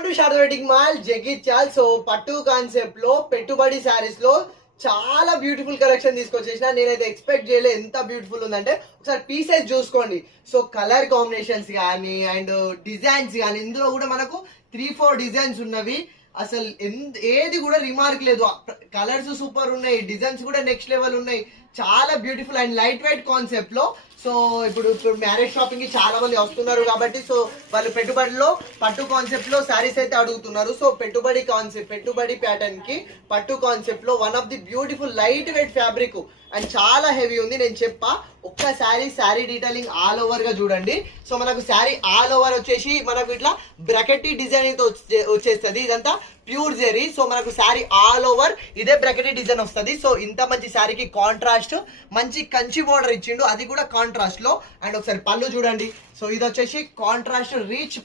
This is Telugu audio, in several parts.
Welcome to short wedding mall Jagtial. So పట్టు కాన్సెప్ట్ లో పెట్టుబడి శారీస్ లో చాలా బ్యూటిఫుల్ కలెక్షన్ తీసుకొచ్చేసిన. నేనైతే ఎక్స్పెక్ట్ చేయలేదు ఎంత బ్యూటిఫుల్ ఉందంటే. ఒకసారి పీసెస్ చూసుకోండి. సో కలర్ కాంబినేషన్స్ కానీ అండ్ డిజైన్స్ కానీ ఇందులో కూడా మనకు 3-4 డిజైన్స్ ఉన్నవి. అసలు ఏది కూడా రిమార్క్ లేదు. కలర్స్ సూపర్ ఉన్నాయి, డిజైన్స్ కూడా నెక్స్ట్ లెవెల్ ఉన్నాయి. చాలా beautiful and light weight concept లో. సో ఇప్పుడు మ్యారేజ్ షాపింగ్ కి చాలా మంది వస్తున్నారు కాబట్టి సో వాళ్ళు పెట్టుబడిలో పట్టు కాన్సెప్ట్ లో శారీస్ అయితే అడుగుతున్నారు. సో పెట్టుబడి ప్యాటర్న్ కి పట్టు కాన్సెప్ట్ లో one of the beautiful light weight fabric and చాలా హెవీ ఉంది. నేను చెప్పా ఒక్క శారీ డీటెయిలింగ్ ఆల్ ఓవర్ గా చూడండి. సో మనకు శారీ ఆల్ ఓవర్ వచ్చేసి మనకు ఇట్లా బ్రకెటీ డిజైన్ అయితే వచ్చేస్తుంది. ఇదంతా ప్యూర్ జెరీ. సో మనకు శారీ ఆల్ ఓవర్ ఇదే బ్రకెటీ డిజైన్ వస్తుంది. సో ఇంత మంచి శారీకి కాంట్రాస్ట్ మంచి కంచి బోర్డర్ ఇచ్చిండు, అది కూడా కాంట్రాస్ట్ లో. అండ్ ఒకసారి పళ్ళు చూడండి. సో ఇది వచ్చేసి కాంట్రాస్ట్ రీచ్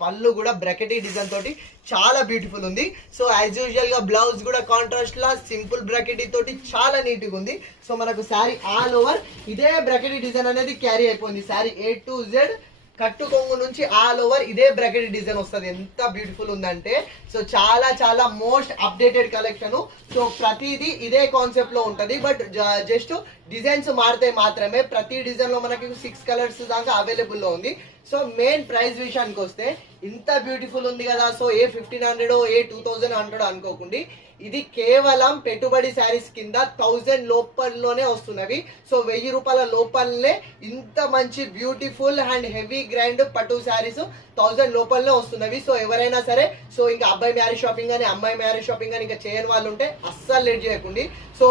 పళ్ళు కూడా బ్రకెటీ డిజైన్ తోటి చాలా బ్యూటిఫుల్ ఉంది. సో యాజ్ యూజువల్ గా బ్లౌజ్ కూడా కాంట్రాస్ట్ లా సింపుల్ బ్రకెటీ తోటి చాలా నీట్ గా ఉంది. సో మనకు శారీ ఆల్ ఓవర్ ఇదే బ్రకెటీ డిజైన్ అనేది క్యారీ అయిపోయింది. శారీ A to Z కట్టు కొంగు నుంచి ఆల్ ఓవర్ ఇదే బ్రకెట్ డిజైన్ వస్తుంది. ఎంత బ్యూటిఫుల్ ఉందంటే సో చాలా మోస్ట్ అప్డేటెడ్ కలెక్షన్. సో ప్రతిదీ ఇదే కాన్సెప్ట్ లో ఉంటది. బట్ జస్ట్ డిజైన్స్ మారితే మాత్రమే. ప్రతి డిజైన్ లో మనకి 6 కలర్స్ దాకా అవైలబుల్ లో ఉంది. సో మెయిన్ ప్రైస్ విషయానికి వస్తే ఇంత బ్యూటిఫుల్ ఉంది కదా. సో ఏ 1500 ఏ 2100 అనుకోకండి. ఇది కేవలం పెట్టుబడి శారీస్ కింద 1000 లోపలలోనే వస్తున్నవి. సో 1000 రూపాయల లోపలనే ఇంత మంచి బ్యూటిఫుల్ అండ్ హెవీ గ్రాండ్ పట్టు శారీస్ 1000 లోపలనే వస్తున్నవి. సో ఎవరైనా సరే సో ఇంకా అబ్బాయి మ్యారేజ్ షాపింగ్ కానీ అమ్మాయి మ్యారేజ్ షాపింగ్ కానీ ఇంకా చేయని వాళ్ళు ఉంటే అస్సలు లేట్ చేయకండి. సో